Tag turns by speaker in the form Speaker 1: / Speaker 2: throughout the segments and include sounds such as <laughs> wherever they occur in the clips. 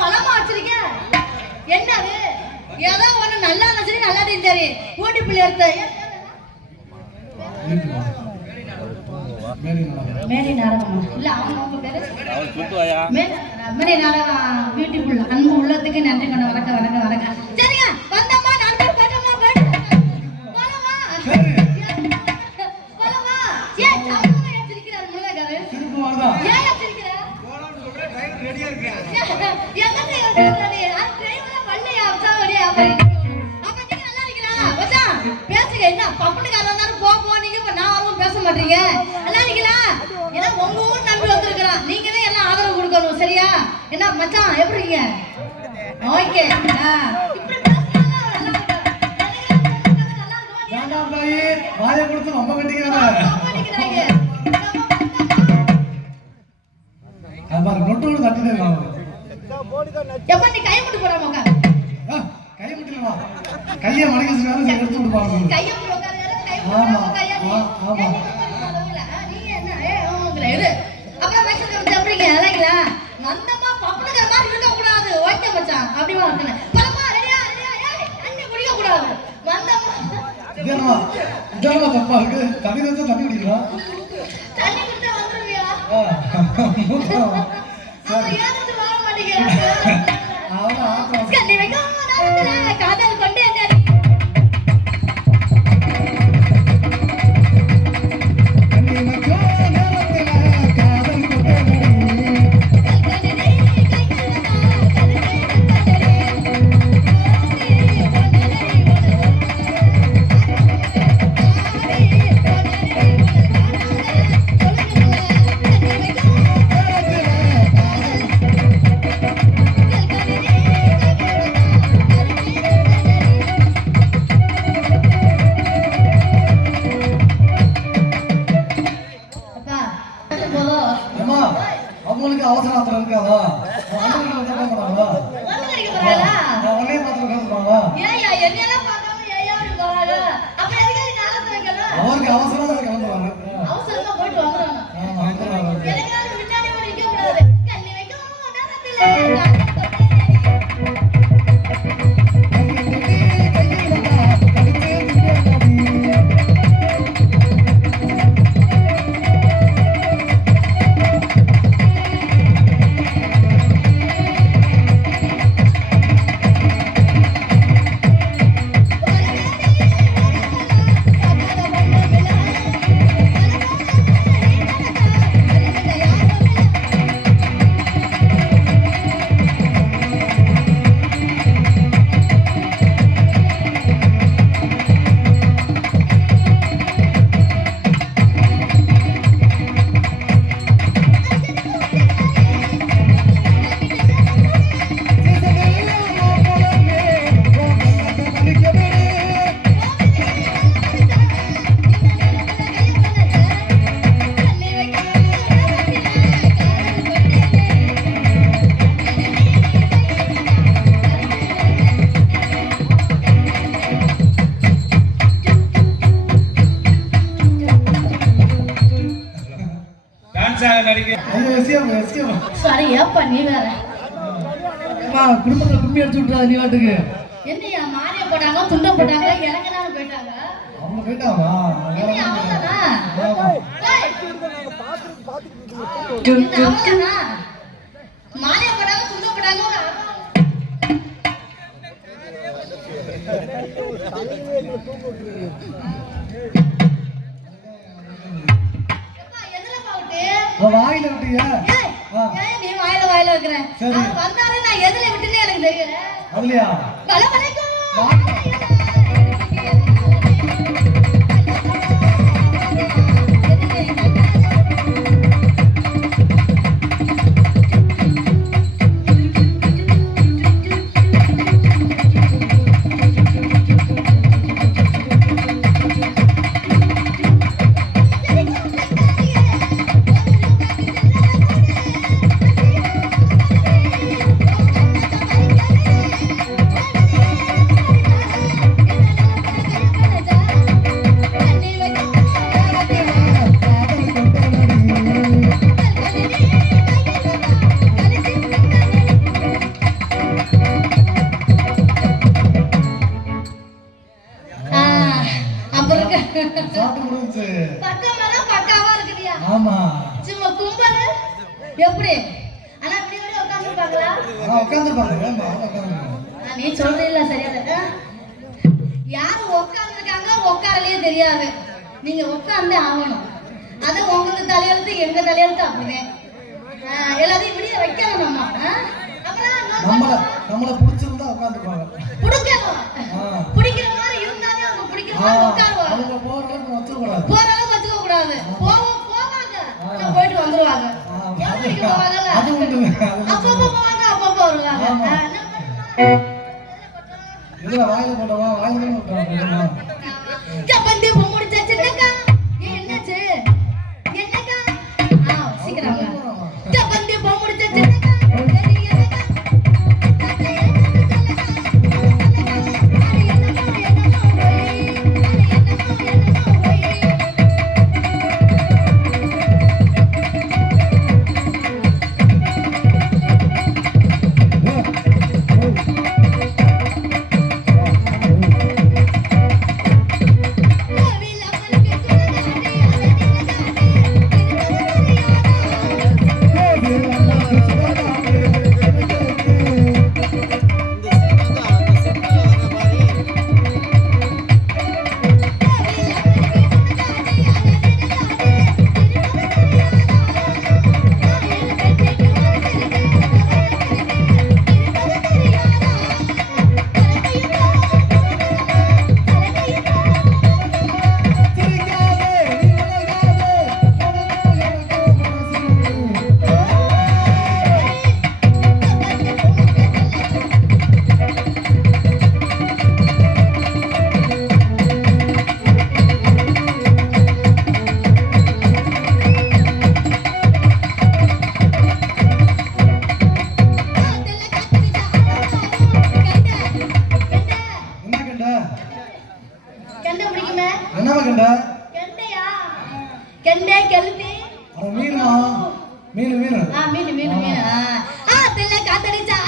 Speaker 1: பழமா வச்சிருக்க? என்னது? ஏதோ ஒண்ணு நல்லா சரி நல்லா சரி. ஊட்டி பிள்ளை எடுத்த.
Speaker 2: மேரி
Speaker 1: நாடகம். இல்ல அவங்க பேரு? மேரி நாடகம். பியூட்டிஃபுல் அன்பு உள்ளத்துக்கு நன்றி கொண்ட வணக்கம் வணக்கம் வணக்கம். சரிங்க என்ன பப்புனுக்காரன் இருந்தாலும் போ போ நீங்க இப்ப நான் வரவும் பேச மாட்டீங்க. நல்லா இருக்கீங்களா ஏன்னா உங்க ஊர் நம்பி வந்திருக்கிறான். நீங்க தான் எல்லாம் ஆதரவு கொடுக்கணும் சரியா? என்ன மச்சான் எப்படி இருக்கீங்க? ஓகே
Speaker 2: வாயை கொடுத்து ரொம்ப கட்டிக்கிறாங்க. அது
Speaker 1: எப்ப நீ கை மட்டும் போடாம உட்காரு.
Speaker 2: ஆ, கை முட்டிலவா கையை மடக்கி எடுத்து விடுப்பாங்க
Speaker 1: கையை மட்டும் உட்காரு. கை
Speaker 2: ஆமா. ஆமா.
Speaker 1: நீ என்ன? உங்களை இரு. அப்புறம் மனுஷன் வந்து எப்படிங்க, இல்லைங்களா? நந்தமா மாதிரி இருக்கக்கூடாது. ஓகே மச்சான். அப்படிவா இருக்கணும். பழமா, ரெடியா, ரெடியா. ஏய்,
Speaker 2: தப்பா இருக்கு தண்ணி தண்ணி குடிக்கலாம்
Speaker 1: தண்ணி குடிச்சா வந்துருவியா? அவன்
Speaker 2: ஆத்திரம்
Speaker 1: காதல் கொண்டு
Speaker 2: கும்மி அடிச்சு விட்றாது நீ வாட்டுக்கு
Speaker 1: என்னையா மாறிய போட்டாங்க துண்ட போட்டாங்க இறங்கினாலும் போயிட்டாங்க
Speaker 2: அவங்க போயிட்டாங்க
Speaker 1: என்னையா அவங்கதானா
Speaker 2: ஆமா.
Speaker 1: ஏய், இது அவங்கதானா மாறிய போட்டாங்க துண்ட போட்டாங்க ஒரு அறம். எப்பா, <laughs> எதுலப்பா விட்டு?
Speaker 2: அவன் வாயில ஆ.
Speaker 1: ஏன் நீ வாயில வாயில வைக்கிற?
Speaker 2: சரி.
Speaker 1: அவர் வந்தாரு, நான் எதுல விட்டுன்னு எனக்கு தெரியல.
Speaker 2: அதுலயா
Speaker 1: எங்க தலையெழுத்து அப்படியே எல்லாத்தையும் இப்படியே வைக்கணும் நம்ம.
Speaker 2: நம்மள நம்மள பிடிச்சிருந்தா உட்காந்துப்பாங்க
Speaker 1: பிடிக்கணும் உட்காருவாங்க.
Speaker 2: அவங்க போற அளவுக்கு
Speaker 1: வச்சுக்க கூடாது. போயிட்டு வந்துருவாங்க.
Speaker 2: அது உண்டு.
Speaker 1: அப்பப்போ வருவாங்க.
Speaker 2: வாயில போட்டவா வாயில போட்டவா மீன் மீன் மீன்
Speaker 1: மீன் மீன் ஆ. தெல்ல காத்தடிச்சா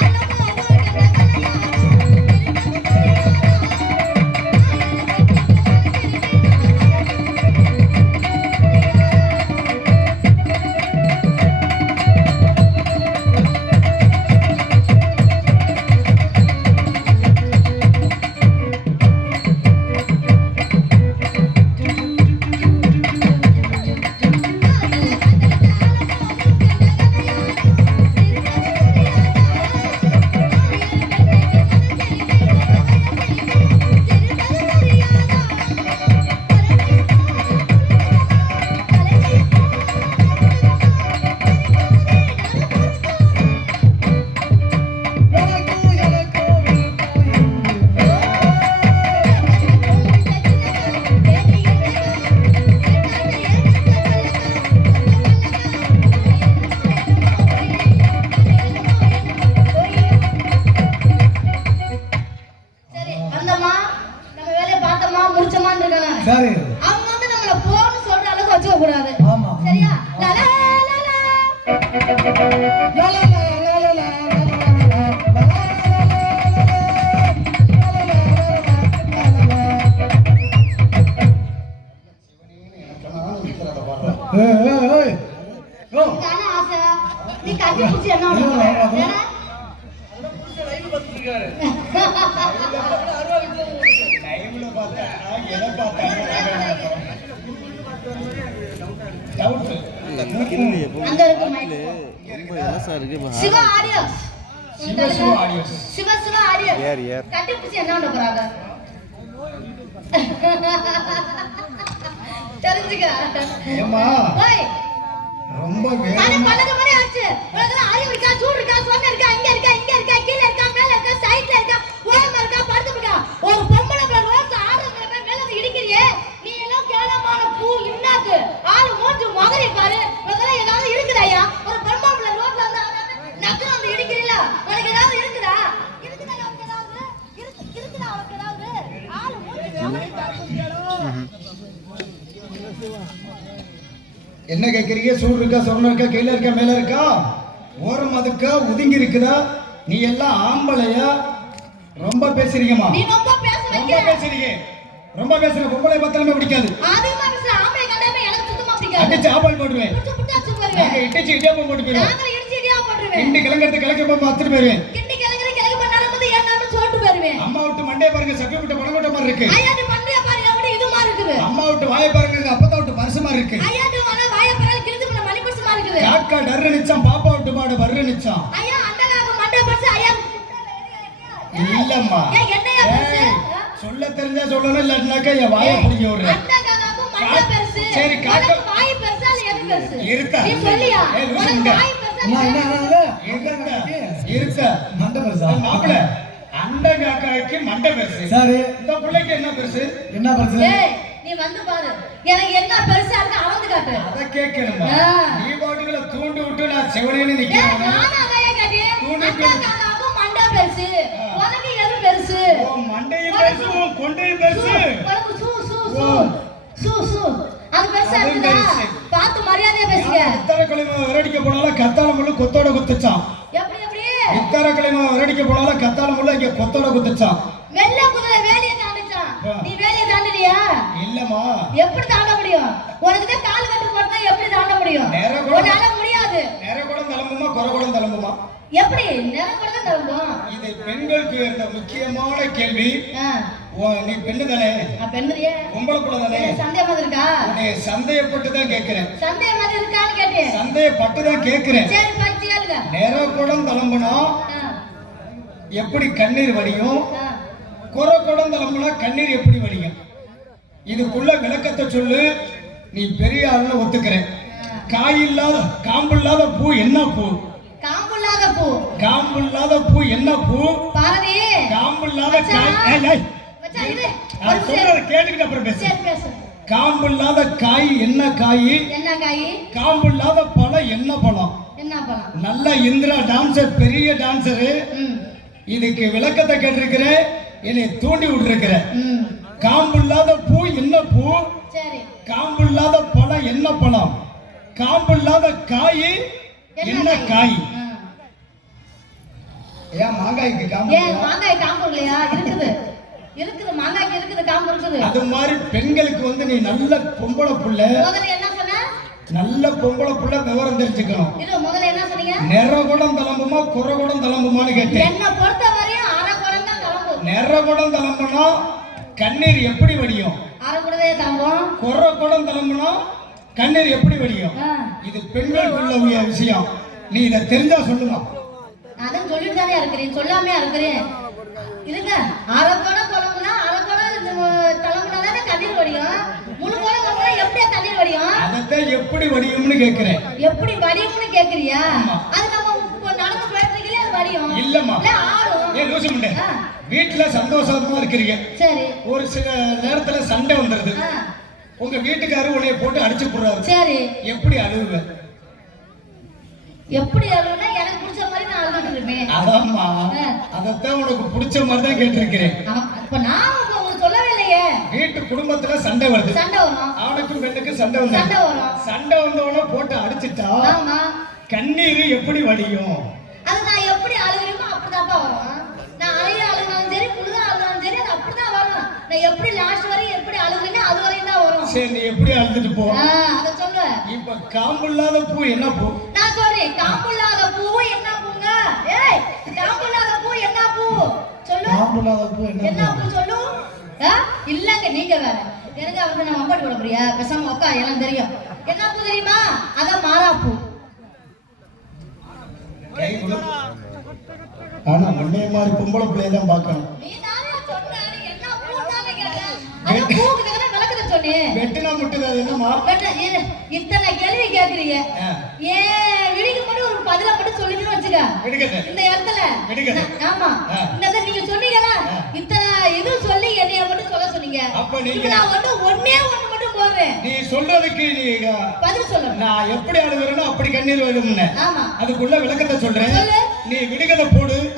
Speaker 1: இங்கேயே சூடு இருக்கா
Speaker 3: சொர்ணம் இருக்கா கையில் இருக்கா மேலே இருக்கா? ஓரம் அதுக்கா ஒதுங்கி இருக்குதா? நீ எல்லாம் ஆம்பளையா? ரொம்ப பேசுறீங்கம்மா.
Speaker 1: ரொம்ப
Speaker 3: பேசுறீங்க. ரொம்ப பேசுற பொம்பளை பத்தலமே பிடிக்காது. அடிச்சு ஆபால் போடுவேன் இடிச்சு இடியாப்பம் போட்டு
Speaker 1: போயிருவேன்
Speaker 3: ரெண்டு கிளங்கறது கிளக்கிறப்ப பார்த்துட்டு போயிருவேன் அம்மா விட்டு மண்டே பாருங்க சப்பி விட்டு பணம்
Speaker 1: விட்ட மாதிரி இருக்கு.
Speaker 3: அம்மா விட்டு வாய பாருங்க அப்பதான் விட்டு பரிசு மாதிரி இருக்கு. காக்கா டர்ரு நிச்சம் பாப்பா விட்டு மாடு
Speaker 1: பரிசு ஐயா
Speaker 3: இல்லம்மா.
Speaker 1: ஏன் என்னையா பரிசு?
Speaker 3: ஏய், சொல்ல தெரிஞ்சா சொல்லணும் இல்லாட்டினாக்கா என் வாயை பிடிக்க விடுறேன்
Speaker 1: பெருசு
Speaker 3: சரி, காக்க-
Speaker 1: பெருசா பெருசு?
Speaker 3: இருக்க.
Speaker 1: பெருசா பெருசு?
Speaker 3: இருக்க இருக்க
Speaker 2: மண்டை பெருசா?
Speaker 3: மாப்பிள அண்ட காக்காய்க்கு மண்டை பெருசு.
Speaker 2: சரி.
Speaker 3: இந்த பிள்ளைக்கு என்ன பெருசு?
Speaker 2: என்ன
Speaker 1: ஏய் நீ வந்து பாரு. எனக்கு என்ன பெருசா இருக்கு அளந்து காட்டு
Speaker 3: அத கேட்கணுமா?
Speaker 1: ஆ.
Speaker 3: நீ பாட்டுக்குள்ள தூண்டு விட்டு நான் செவனேன்னு நிக்கிறேன்.
Speaker 1: நானும் அதையே கேட்டேன்.
Speaker 3: தூண்டு
Speaker 1: அண்டகாகவும் மண்டை பெருசு. உனக்கு எது பெருசு?
Speaker 3: உன் மண்டையும் பெருசு உன் கொண்டையும் பெருசு.
Speaker 1: உனக்கு சூ சூ சூ. சூ சூ. அது பெருசா இருக்குதா. பார்த்து மரியாதையா பேசுங்க.
Speaker 3: இத்தர கிழமை விரடிக்க போனாலும் கத்தாழ முள்ளு கொத்தோட குத்துச்சான்
Speaker 1: எப்படி எப்படி?
Speaker 3: இத்தர கிழமை விரடிக்க போனாலும் கத்தாழ முள்ளு இங்க கொத்தோட குத்துச்சான்
Speaker 1: வெள்ள
Speaker 3: இல்லம்மா.
Speaker 1: எப்படி தாண்ட முடியும்? உனக்கு கால் கட்டு போட்டா எப்படி தாண்ட முடியும்?
Speaker 3: நேரா கூட-
Speaker 1: உன்னால முடியாது.
Speaker 3: நேர குடம் தளம்புமா குறை குடம் தளம்புமா
Speaker 1: எப்படி? நேரம் கூட தான் தருவோம்
Speaker 3: இது பெண்களுக்கு இருந்த முக்கியமான கேள்வி. நீ பெண்ணு தானே?
Speaker 1: பெண்ணுறியே
Speaker 3: பொம்பளை குள்ள தானே?
Speaker 1: சந்தேகம் இருக்கா?
Speaker 3: உன்னை சந்தேகப்பட்டு தான் கேட்கிறேன்.
Speaker 1: சந்தேகம் இருக்கான்னு கேட்டேன்.
Speaker 3: சந்தேகப்பட்டு தான் கேட்கிறேன்.
Speaker 1: சரி பச்சு கேளுங்க.
Speaker 3: நேர குடம் தளம்புனா எப்படி கண்ணீர் வடியும். குறை குடம் தளம்புனா கண்ணீர் எப்படி வடியும்? இதுக்குள்ள விளக்கத்தை சொல்லு. நீ பெரிய ஆளுன்னு ஒத்துக்கிறேன். காய் இல்லாத காம்பு இல்லாத பூ என்ன பூ?
Speaker 1: காம்புள்ளாத பூ.
Speaker 3: காம்பு இல்லாத பூ என்ன பூ?
Speaker 1: பாரதி.
Speaker 3: காம்பு இல்லாத காய். கேட்டுக்கிட்டு அப்புறம் பேசு. காம்பு இல்லாத காய் என்ன காய்?
Speaker 1: என்ன காய்?
Speaker 3: காம்பு இல்லாத பழம் என்ன பழம்?
Speaker 1: என்ன பழம்?
Speaker 3: நல்ல இந்திரா டான்சர் பெரிய டான்சரு.
Speaker 1: ம்.
Speaker 3: இதுக்கு விளக்கத்தை கேட்டிருக்கிறேன். என்னை தூண்டி விட்டுருக்கிற
Speaker 1: ம்.
Speaker 3: காம்பு இல்லாத பூ என்ன பூ? காம்பு இல்லாத பழம் என்ன பழம்? காம்பு இல்லாத காய் என்ன காய். ஏன் மாங்காய்க்கு காம்பு
Speaker 1: ஏன்? மாங்காய் காம்பு இல்லையா? இருக்குது. இருக்குது மாங்காய்க்கு இருக்குது காம்பு இருக்குது.
Speaker 3: அது மாதிரி பெண்களுக்கு வந்து நீ நல்ல பொம்பளை புள்ள.
Speaker 1: முதல்ல என்ன சொன்ன?
Speaker 3: நல்ல பொம்பளை புள்ள விவரம் தெரிஞ்சுக்கணும்.
Speaker 1: இது முதல்ல என்ன சொன்னீங்க?
Speaker 3: நிறகுடம் தளம்புமா குறகுடம் தளம்புமான்னு கேட்டேன்.
Speaker 1: என்னை பொறுத்த வரையும் அரை குடம் தான் கிளம்பும்
Speaker 3: நிறகுடம் தளம்புனா கண்ணீர் எப்படி வடியும்?
Speaker 1: அரை குடதே கிளம்பும்
Speaker 3: குறகுடம் தளம்புனா கண்ணீர் எப்படி வடியும். இது பெண்களுக்குள்ள உள்ள விஷயம். நீ இதை தெரிஞ்சா சொல்லலாம்
Speaker 1: அதான் சொல்லிட்டு தானே இருக்கிறேன். சொல்லாமையா இருக்கிறேன்? இருங்க. அரை குடம் குழம்புனா அரை குடம் கிளம்புனா தானே தண்ணீர் வடியும். முழு குடம் கிளம்புனா எப்படியா தண்ணீர் வடியும்?
Speaker 3: அதைத்தான் எப்படி வடியும்னு கேட்கிறேன்.
Speaker 1: எப்படி வடியும்னு கேக்குறியா அது நம்ம நடந்து போயிட்டு இருக்கீங்களே அது வடியும்.
Speaker 3: இல்லம்மா. ஏன் லூசு முண்டை வீட்டுல சந்தோஷமா இருக்கிறீங்க.
Speaker 1: சரி.
Speaker 3: ஒரு சில நேரத்துல சண்டை வந்துருது. உங்க வீட்டுக்காரர் உன்னைய போட்டு அடிச்சு போடுறாரு
Speaker 1: சரி.
Speaker 3: எப்படி அழுவுவ
Speaker 1: எப்படி அழுகுனா எனக்கு பிடிச்ச மாதிரி நான் அழுதுட்டு இருப்பேன்.
Speaker 3: அதாம்மா. அதைத்தான் உனக்கு பிடிச்ச மாதிரி தான் கேட்டிருக்கிறேன்.
Speaker 1: இப்ப நான் உங்க- உங்களுக்கு சொல்லவே இல்லையே
Speaker 3: வீட்டு குடும்பத்துல சண்டை வருது.
Speaker 1: சண்டை வரும்?
Speaker 3: ஆணுக்கும் பெண்ணுக்கும் சண்டை வந்து
Speaker 1: சண்டை வரும்.
Speaker 3: சண்டை வந்தவன போட்டு அடிச்சிட்டா கண்ணீர் எப்படி வடியும்
Speaker 1: அது நான் எப்படி அழுகிறேமோ அப்படிதான்ப்பா வரும் நான் அலைய அழுகினாலும் சரி புழுத அழுகினாலும் சரி அது அப்படிதான் வரும் நான் எப்படி லாஸ்ட் வரையும் எப்படி அழுகுறேனோ அது வரையும் தான் வரும்.
Speaker 3: சரி நீ எப்படி அழுதுட்டு போ?
Speaker 1: அத சொல்லு
Speaker 3: இப்ப காம்பு இல்லாத பூ என்ன பூ?
Speaker 1: நான் சொல்றேன் காம்புள்ளாத பூ என்ன பூங்க? ஏய் காம்புள்ளாத பூ என்ன பூ? சொல்லு.
Speaker 2: பாம்பு இல்லாத பூ
Speaker 1: என்ன
Speaker 2: என்ன
Speaker 1: பூ சொல்லு? இல்லங்க நீங்க வேற. எனக்கு வந்து நான் அம்பாடி விட முடியா பேசாம உக்கா எல்லாம் தெரியும். என்ன பூ தெரியுமா? அதான் மாறாப்பூ
Speaker 3: கை கொடு ஆனா முன்னைய மாதிரி பொம்பளை பிள்ளைய தான் பார்க்கணும்
Speaker 1: நீ தானே சொன்ன என்ன பூ தானே கேட்டேன் அதான் பூக்கு தானே விளக்குத சொன்னேன்
Speaker 3: வெட்டினா முட்டுது அது என்னமா.
Speaker 1: இத்தனை கேள்வி கேக்குறீங்க. ஏன் விடிக்கு மட்டும் ஒரு பதில மட்டும் சொல்லிக்கணும் வச்சுக்க. இந்த இடத்துல. ஆமா. இந்த நீங்க சொன்னீங்களா. இத்தனை இது சொல்லி என்னைய மட்டும் சொல்ல சொன்னீங்க.
Speaker 3: அப்ப நீங்க-
Speaker 1: நான் வந்து ஒண்ணே ஒண்ணு மட்டும் போடுறேன்.
Speaker 3: நீ சொல்றதுக்கு நீ
Speaker 1: பதில் சொல்லணும்.
Speaker 3: நான் எப்படி அழுகுறேனோ அப்படி கண்ணீர் வரும்னு
Speaker 1: ஆமா.
Speaker 3: அதுக்குள்ள விளக்கத்தை சொல்றேன்.
Speaker 1: சொல்லு.
Speaker 3: நீ விடுகதை போடு.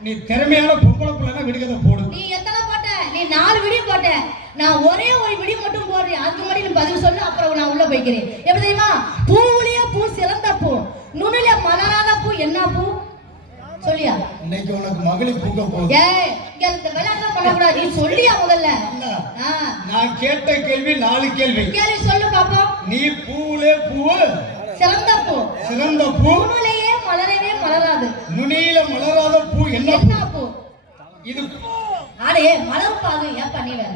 Speaker 3: நீ திறமையான பொம்பளை பிள்ளைனா விடுகதை போடு.
Speaker 1: நீ எத்தனை போட்ட? நீ நாலு விடி போட்ட. நான் ஒரே ஒரு விடி மட்டும் போடுறேன். அதுக்கு முன்னாடி நீ பதில் சொல்லு அப்புறம் நான் உள்ள போய்க்கிறேன். எப்படி தெரியுமா? பூவுலயே பூ சிறந்த பூ. நுனில மலராத பூ என்ன பூ? சொல்லியா?
Speaker 3: இன்னைக்கு உனக்கு மகளிர் பூக்க போகுது.
Speaker 1: ஏய் இங்க இந்த விளையாட்டு பண்ணக்கூடாது. நீ சொல்லியா முதல்ல?
Speaker 3: நான் கேட்ட கேள்வி நாலு கேள்வி.
Speaker 1: கேள்வி சொல்லு பாப்போம்
Speaker 3: நீ பூவுலே பூவு
Speaker 1: சிறந்த பூ.
Speaker 3: சிறந்த பூ.
Speaker 1: பூனுலயே மலரவே மலராது.
Speaker 3: நுனியில மலராத பூ என்ன பூ? இது
Speaker 1: ஆடே மலர் பாது ஏன் பண்ணி வேற.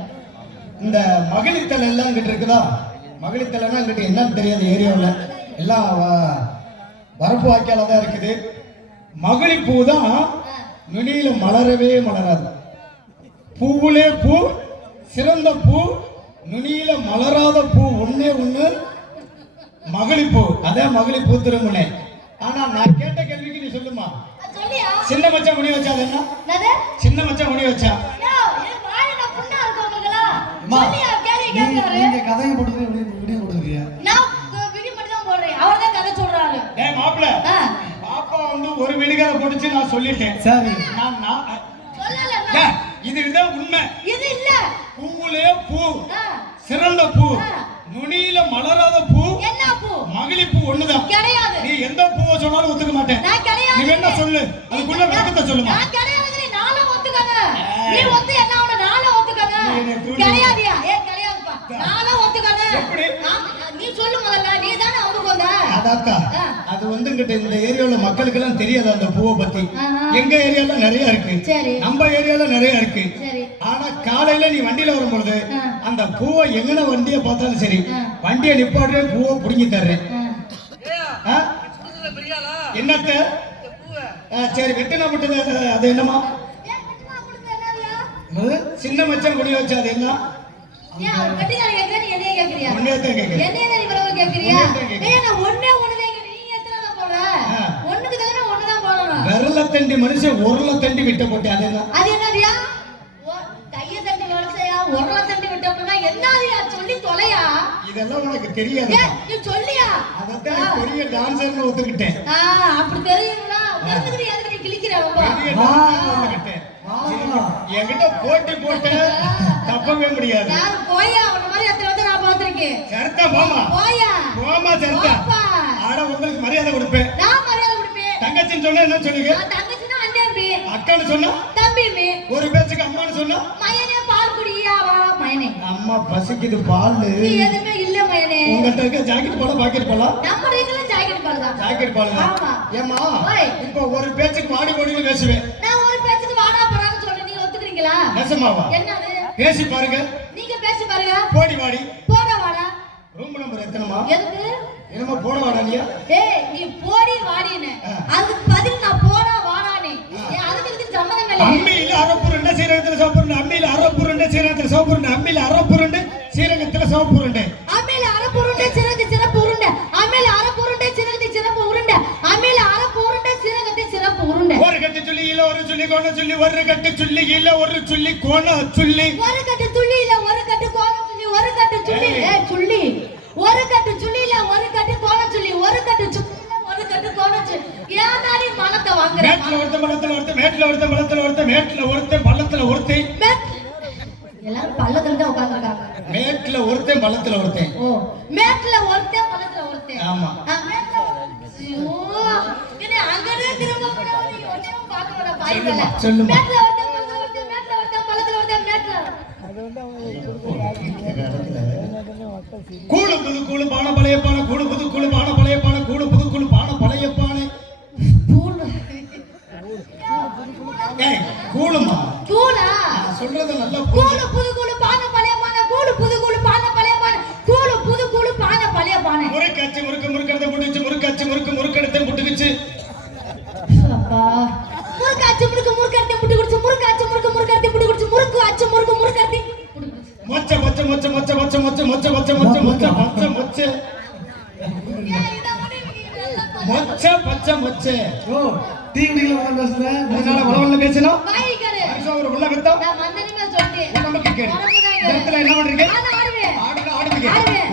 Speaker 3: இந்த மகளிர் தலை எல்லாம் இங்கிட்ட இருக்குதா? மகளிர் தலைனா இங்கிட்ட என்னன்னு தெரியாது ஏரியாவில். எல்லாம் வரப்பு வாய்க்கால தான் இருக்குது. மகளிர் பூ தான் நுனியில மலரவே மலராது. பூவுலே பூ சிறந்த பூ நுனியில மலராத பூ ஒண்ணே ஒண்ணு மகளிர் பூ. அதான் மகளிர் பூ திருமுனை. ஆனா நான் கேட்ட கேள்விக்கு நீ சொல்லுமா? சின்ன மச்சான் முனி வச்சா அது என்ன சின்ன மச்சான் முனி வச்சா
Speaker 1: யோ, என் வாயில புண்ணா இருக்கு உங்களுக்குலாம்.
Speaker 2: அம்மா,
Speaker 1: சொல்லியா, கேள்வி
Speaker 2: நீங்க கதையை போட்டு விடிய போட்டுருக்கீங்க
Speaker 1: நான் கு- விடி மட்டும் தான் போடுறேன். அவர்தான் கதை சொல்றாரு.
Speaker 3: ஏய் மாப்பிள்ள
Speaker 1: ஆ,
Speaker 3: பாப்பா வந்து ஒரு விடுகதை போட்டுச்சு நான் சொல்லிட்டேன்
Speaker 2: சரி
Speaker 3: நான்
Speaker 1: சொல்லல.
Speaker 3: இதுதான் உண்மை
Speaker 1: இது இல்ல.
Speaker 3: பூவுலே பூ சிறந்த பூ. நுனியில மலராத பூ
Speaker 1: என்ன பூ?
Speaker 3: மகளிர் பூ ஒண்ணுதான்
Speaker 1: கிடையாது.
Speaker 3: நீ எந்த பூவை சொன்னாலும் ஒத்துக்க மாட்டேன்
Speaker 1: நான் கிடையாது.
Speaker 3: நீ வேணா சொல்லு அதுக்குள்ள விளக்கத்தை சொல்லுமா
Speaker 1: நான் கிடையாதுங்கிறே, நானும் ஒத்துக்கங்க. நீ ஒத்து என்ன நானும் ஒத்துக்கங்க.
Speaker 3: நீ என்னை தூண்டி-
Speaker 1: கிடையாதுயா, ஏன் நானும் ஒத்துக்கங்க.
Speaker 3: எப்படி?
Speaker 1: நீ சொல்லு முதல்ல, நீ தானே வந்து கொண்ட.
Speaker 3: அதாக்கா. அது வந்து இங்கிட்ட இந்த ஏரியாவுல மக்களுக்கு எல்லாம் தெரியாது அந்த பூவை பத்தி. எங்க ஏரியால நிறைய இருக்கு
Speaker 1: சரி.
Speaker 3: நம்ம ஏரியால நிறைய இருக்கு
Speaker 1: சரி.
Speaker 3: ஆனா காலையில நீ வண்டியில வரும்பொழுது. அந்த பூவை எங்கன வண்டியை பார்த்தாலும் சரி. வண்டியை நிப்பாடுறேன் பூவை புடுங்கி தர்றேன்? என்னத்த சரி வெட்டினா மட்டும் அது என்னமா சின்ன மச்சான் குடி வச்சா அது என்ன
Speaker 1: ஏன் அவர் கட்டிக்காரன் கேக்குறா நீ என்னைய
Speaker 3: கேக்குறியா
Speaker 1: உன்னைய தான் கேக்குறேன்
Speaker 3: என்னைய தான் இவ்வளவு கேக்குறியா
Speaker 1: ஏய் நான் ஒண்ணே ஒண்ணு தான் கேக்குறேன் நீ எத்தனை தான்
Speaker 3: போற
Speaker 1: ஒண்ணுக்கு தகுந்த ஒண்ணு தான் போடணும்.
Speaker 3: விரல தண்டி மனுஷன் உரல தண்டி விட்ட போட்டு அதேதான்
Speaker 1: அது என்னதுயா? கைய தண்டி வளசையா உரல தண்டி விட்டோம்னா என்னதுயா? சொல்லி தொலையா?
Speaker 3: இதெல்லாம் உனக்கு தெரியாது.
Speaker 1: நீ சொல்லியா?
Speaker 3: அதான் பெரிய டான்சர்னு ஒத்துக்கிட்டேன்.
Speaker 1: அப்படி தெரியுங்களா தெரிஞ்சுக்கிட்டு எதுக்கு நீ கிழிக்கிற
Speaker 3: பெரிய டான்சர் ஒத்துக்கிட்டேன். என்கிட்ட போட்டி போட்டு தப்பவே முடியாது.
Speaker 1: யாரு? போயா? உன்னை மாதிரி எத்தனை பேர்த்த நான் பார்த்திருக்கேன்.
Speaker 3: சரித்தா போமா
Speaker 1: போயா?
Speaker 3: போமா சரித்தா. ஆட உங்களுக்கு மரியாதை கொடுப்பேன்.
Speaker 1: நான் மரியாதை கொடுப்பேன்.
Speaker 3: தங்கச்சின்னு சொன்னா என்ன சொல்லுங்க
Speaker 1: நான்
Speaker 3: அக்கான்னு சொன்னா?
Speaker 1: தம்பிம்பி,
Speaker 3: ஒரு பேச்சுக்கு அம்மான்னு சொன்னா?
Speaker 1: மயனே பால் குடியா? வா மயனே.
Speaker 3: அம்மா பசிக்குது பால்.
Speaker 1: நீ எதுவுமே இல்ல மயனே.
Speaker 3: உங்கள்கிட்ட இருக்க ஜாக்கெட் போல பாக்கெட் போல?
Speaker 1: நம்ம ஜாக்கெட் பாருதான்
Speaker 3: ஜாக்கெட் போல
Speaker 1: ஆமா.
Speaker 3: ஏமா. இப்போ ஒரு பேச்சுக்கு வாடி போடின்னு பேசுவேன்.
Speaker 1: ஒத்துக்கிறீங்களா
Speaker 3: நெசமாவா
Speaker 1: என்னது?
Speaker 3: பேசி பாருங்க.
Speaker 1: நீங்க பேசி பாருங்க.
Speaker 3: போடி வாடி.
Speaker 1: போட வாடா
Speaker 3: ரூம் நம்பர் எத்தனைமா
Speaker 1: எதுக்கு?
Speaker 3: என்னமா போட வாடா நீயா?
Speaker 1: ஏய் நீ போடி வாடின்னு.
Speaker 3: ஆ.
Speaker 1: அதுக்கு பதில் நான் போடா வாடானே அதுக்கு இதுக்கு சம்மதம் இல்லை.
Speaker 3: கட்டு சுள்ளி இல்ல ஒரு சுள்ளி கோண சுள்ளி ஒரு கட்டு சுள்ளி இல்ல ஒரு சுள்ளி கோண சுள்ளி
Speaker 1: ஒரு கட்டு துள்ளி இல்ல ஒரு கட்டு கோலம் சுள்ளி ஒரு கட்டு. ஏ சுள்ளி ஒரு கட்டு சுள்ளி இல்ல ஒரு கட்டு கோலம் சுள்ளி ஒரு கட்டு ஒரு கட்டு கோலம் சுள்ளி ஏன்டா நீ மனத்தை வாங்குற
Speaker 3: மேட்ல ஒருத்த பள்ளத்துல ஒருத்த மேட்ல ஒருத்த பள்ளத்துல ஒருத்த மேட்ல ஒருத்த பள்ளத்துல ஒருத்தி
Speaker 1: எல்லாரும் பள்ளத்துல தான் உட்கார்ந்திருக்காங்க.
Speaker 3: மேட்ல ஒருத்தன் பள்ளத்துல ஒருத்தன்.
Speaker 1: ஓ மேட்ல ஒருத்தன் பள்ளத்துல ஒருத்தன்.
Speaker 3: ஆமா.
Speaker 1: மேட்ல ஒரு- ஐயோ, என்னை அங்கனே திரும்ப விடாம
Speaker 3: சொல்லுமா? சொல்லுமா? கூடு புது கூடு பான பழைய பான கூடு புது கூடு பான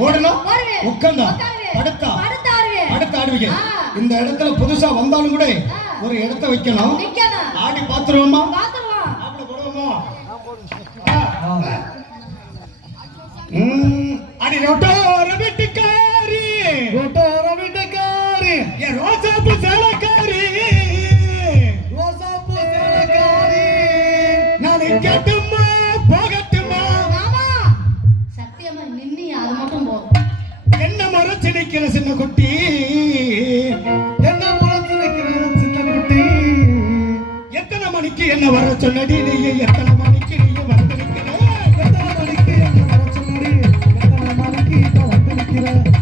Speaker 1: ஓடுனா
Speaker 3: உட்கார்ந்தா படுத்தா
Speaker 1: படுத்து
Speaker 3: ஆடுவீங்க. இந்த இடத்துல புதுசா வந்தாலும் கூட ஒரு இடத்த வைக்கணும். ஆடி பாத்துருவோமா மணிக்கு வர சொன்னடி நீ எத்தனை மணிக்கு நீ வந்து நிக்கிற?
Speaker 2: எத்தனை மணிக்கு என்ன வர சொன்னடி எத்தனை மணிக்கு இப்ப வந்து நிக்கிற?